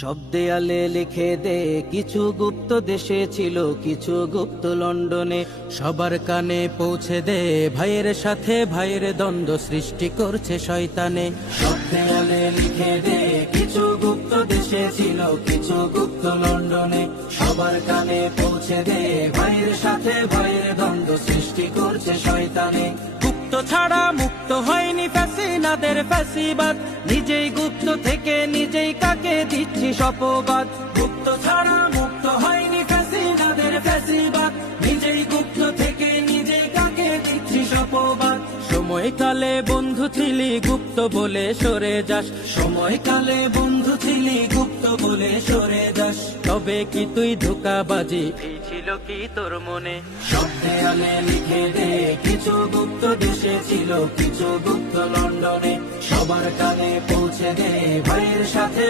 সব দেয়ালে লিখে দে, কিছু গুপ্ত দেশে ছিল, কিছু গুপ্ত লন্ডনে। সবার কানে পৌঁছে দে, ভাইয়ের সাথে ভাইয়ের দ্বন্দ্ব সৃষ্টি করছে শয়তানে। সব দেয়ালে লিখে দে, কিছু গুপ্ত দেশে ছিল, কিছু গুপ্ত লন্ডনে। সবার কানে পৌঁছে দে, ভাইয়ের সাথে ভাইয়ের দ্বন্দ্ব সৃষ্টি করছে শয়তানে। গুপ্ত ছাড়া মুক্ত হয়নি ফ্যাসিনাদের ফ্যাসিবাদ, নিজেই গুপ্ত থেকে নিজেই কাকে দিচ্ছি শপবাদ। গুপ্ত ছাড়া মুক্ত হয়নি ফ্যাসিনাদের ফ্যাসিবাদ, নিজেই গুপ্ত থেকে নিজেই কাকে দিচ্ছি শপবাদ। সময়কালে বন্ধু ছিলি, গুপ্ত বলে সরে যাস। সময়কালে বন্ধু ছিলি, গুপ্ত বলে সরে যাস। তবে কি তুই ধোঁকাবাজি ছিল কি তোর মনে? সব দেয়ালে লিখে দে, কিছু গুপ্ত দেশে ছিল, কিছু গুপ্ত লন্ডনে। সবার কানে পৌঁছে দে, ভাইয়ের সাথে